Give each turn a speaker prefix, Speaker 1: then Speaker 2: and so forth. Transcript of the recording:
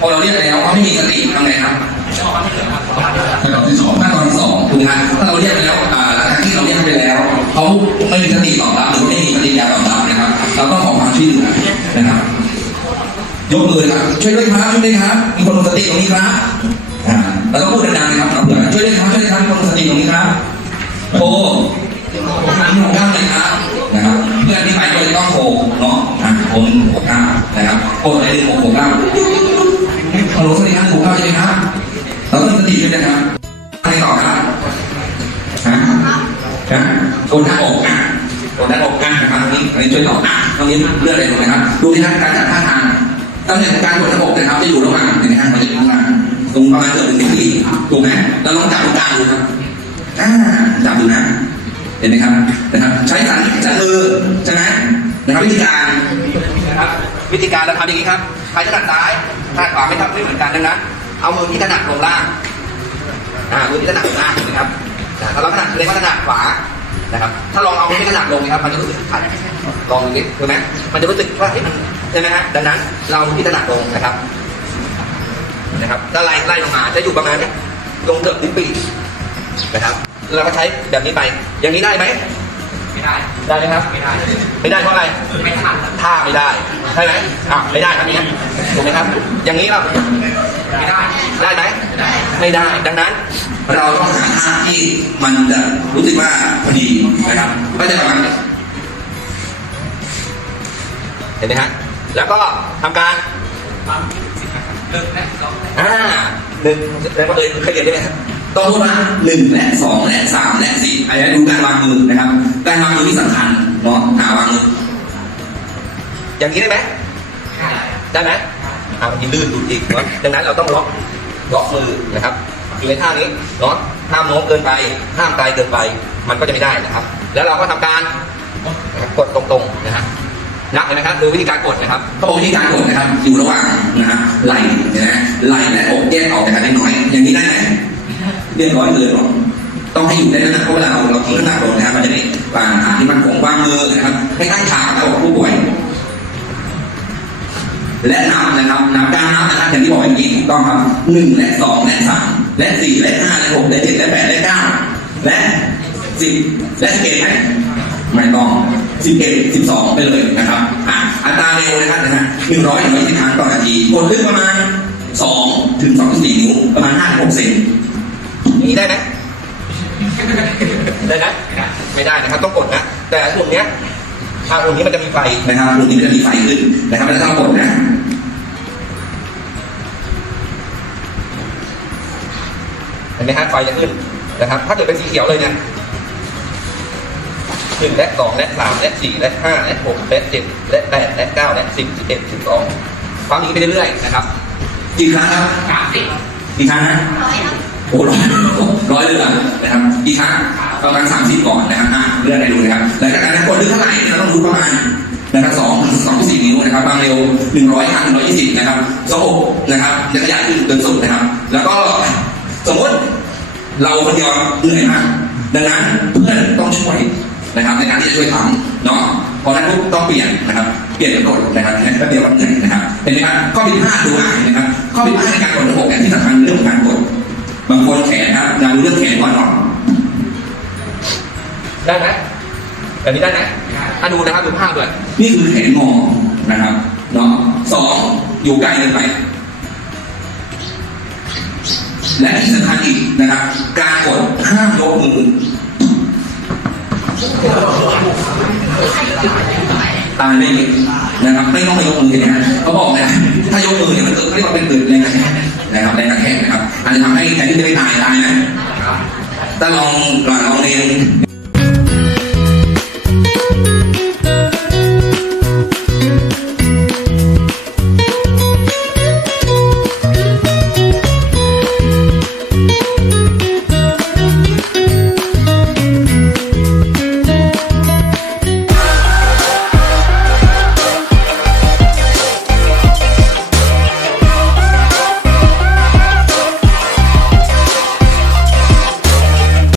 Speaker 1: พอเราเรียกแล้วเขาไม่มีสติทำไงครับขั้นตอนที่สองขั้นตอนที่สองถูกไหมถ้าเราเรียกไปแล้วอ่าหลังจากที่เราเรียกไปแล้วเขาไม่มีสติตอบรับหรือไม่มีปฏิกิริยาตอบรับนะครับเราต้องขอความช่วยเหลือนะครับยกมือครับช่วยด้วยครับช่วยด้วยครับมีคนหมดสติตรงนี้ครับอ่าแล้วก็พูดดังๆนะครับเอาเผื่อช่วยด้วยครับช่วยด้วยครับมีคนหมดสติตรงนี้ครับโทรหาหนึ่งหกเก้าเลยครับนะครับเพื่อนที่ไปก็เลยต้องโทรเนาะอะโทรหนึ่งหกเก้านะครับโทรเลยหนึ่งหกหกเก้า ฮัลโหลสวัสดีครับหนึ่งหกเก้าใช่ไหมครับเราต้องสติด้วยนะครับอะไรต่อครับฮะฮะโกนหน้าอกอะโกนหน้าอกอะนะครับอันนี้อันนี้ช่วยต่ออะตรงนี้เรื่องอะไรตรงไหนครับ ดูที่ท่านการจัดท่าทางตำแหน่งการกดระบบนะครับจะอยู่ระหว่างเห็นไหมฮะมันจะอยู่ตรงกลางตรงประมาณเกือบหนึ่งที่ถูกไหมเราลองจับตรงกลางดูครับอ่าจับดูนะเห็นไหมครับนะครับ ใช้สันจับมือใช่ไหมนะครับวิธีการนะครับวิธีการเราทำอย่างนี้ครับใครถนัดซ้าย ถนัดขวาไม่ทำไม่เหมือนกันดังนั้น เอามือที่ถนัดลงล่างอ่ามือที่ถนัดลงล่างนะครับอ่าถ้าเราถนัดเรียกว่าถนัดขวานะครับ ถ้าลองเอาที่ถนัดลงนะครับมันจะรู้สึกขัดลองดูนิดถูกไหมมันจะรู้สึกว่าเอ๊ะมันใช่ไหมฮะดังนั้นเราที่ถนัดลงนะครับนะครับถ้าไล่ไล่ลงมาจะอยู่ประมาณนี้ลงเกือบนิ้วปีนะครับเราก็ใช้แบบนี้ไป อย่างนี้ได้ไหม
Speaker 2: ไม่ได้
Speaker 1: ได้ไหมครับ
Speaker 2: ไม่ได้
Speaker 1: ไม่ได้เพราะอะไร
Speaker 2: ไม่ถนัด
Speaker 1: ท่าไม่ได้ ใช่ไหมอะไม่ได้ครับนี้ถูกไหมครับ อย่างนี้เรา
Speaker 2: ไม่ได้
Speaker 1: ได้ไหมไม่ได้ ดังนั้น เราต้องหาท่าที่มันจะรู้สึกว่าพอดีนะครับก็จะประมาณนี้เห็นไหมฮะ แล้วก็ทำการ
Speaker 2: ความสิบนะครับหนึ่งและสอง
Speaker 1: อ่าหนึ่งแล้วก็เอ่ยขยับได้ไหมครับต้องพูดว่าหนึ่งและสองและสามและสี่อันนี้ดูการวางมือนะครับ การวางมือที่สำคัญเนาะหาวางมืออย่างนี้ได้ไหม
Speaker 2: ได้
Speaker 1: ไหมอ่ามันลื่นหลุดอีกเนาะดังนั้นเราต้องล็อกล็อกมือนะครับอยู่ในท่านี้เนาะห้ามโน้มเกินไป ห้ามไกลเกินไป มันก็จะไม่ได้นะครับ แล้วเราก็ทำการกดตรงๆนะฮะนับเลยนะครับดูวิธีการกดนะครับเขาบอกวิธีการกดนะครับ อยู่ระหว่างนะฮะไหล่นะไหล่และอกแยกออกจากกันเล็กน้อย อย่างนี้ได้ไหมเรียบร้อยเลยหรอต้องให้อยู่ได้นานๆเพราะเวลาเราเราทิ้งน้ำหนักลงนะครับมันจะได้ วางขาที่มันคงวางมือนะครับให้ตั้งขากับอกผู้ป่วย และนับนะครับนับการนับนะครับอย่างที่บอกเมื่อกี้ถูกต้องครับหนึ่งและสองและสามและสี่และห้าและหกและเจ็ดและแปดและเก้าและสิบและสิบเอ็ดไหมไม่ต้องสิบเอ็ดสิบสองไปเลยนะครับอะอัตราเร็วนะครับนะฮะหนึ่งร้อยถึงร้อยสิบครั้งต่อนาทีกดลึกประมาณสองถึงสองสี่นิ้วประมาณห้าถึงหกเซนนี่ได้ไหม ได้ไหมไม่ได้นะครับต้องกดนะ แต่กลุ่มเนี้ยถ้ากลุ่มนี้มันจะมีไฟนะครับกลุ่มนี้มันจะมีไฟขึ้นนะครับแล้วถ้าเรากดนะเห็นไหมฮะไฟจะขึ้นนะครับ ถ้าเกิดเป็นสีเขียวเลยเนี่ยหนึ่งและสองและสามและสี่และห้าและหกและเจ็ดและแปดและเก้าและสิบสิบเอ็ดสิบสองความนี้ไปเรื่อยๆนะครับกี่ครั้งครับ
Speaker 2: สามสิบ
Speaker 1: กี่ครั้งนะโอ้ร้อยร้อยเลยเหรอนะครับกี่ครั้ง ประมาณสามสิบก่อนนะครับอะเลื่อนไปดูนะครับหลังจากนั้นกดลึกเท่าไหร่เราต้องรู้ประมาณนะครับสองสองสี่นิ้วนะครับบางเร็วหนึ่งร้อยครั้งหนึ่งร้อยยี่สิบนะครับสองหกนะครับจะขยายขึ้นจนสุดนะครับ แล้วก็สมมติเราคนเดียวเหนื่อยมากดังนั้นเพื่อนต้องช่วยนะครับ ในการที่จะช่วยทำเนาะเพราะฉะนั้นปุ๊บต้องเปลี่ยนนะครับ เปลี่ยนกฎนะครับแค่เดียวก็เหนื่อยนะครับเห็นไหมครับข้อผิดพลาดดูอ่านนะครับข้อผิดพลาดในการกดระบบเนี่ยที่สำคัญเรื่องของการกดบางคนแขนครับอยากรู้เรื่องแขนก่อนเนาะ ได้ไหมแบบนี้ได้ไหมถ้าดูนะครับดูภาพด้วยนี่คือแขนงอนะครับเนาะสองอยู่ไกลเกินไป และที่สำคัญอีกนะครับ การกดห้ามยกมือตายไม่เห็นนะครับ ไม่ต้องไปยกมือเห็นไหมฮะเขาบอกนะถ้ายกมือเนี่ยมันเกิดเรียกว่าเป็นเกิดแรงกระแทกนะครับแรงกระแทกนะครับอาจจะทำให้แทนที่จะไม่ตายตายนะถ้าลองลองเรียน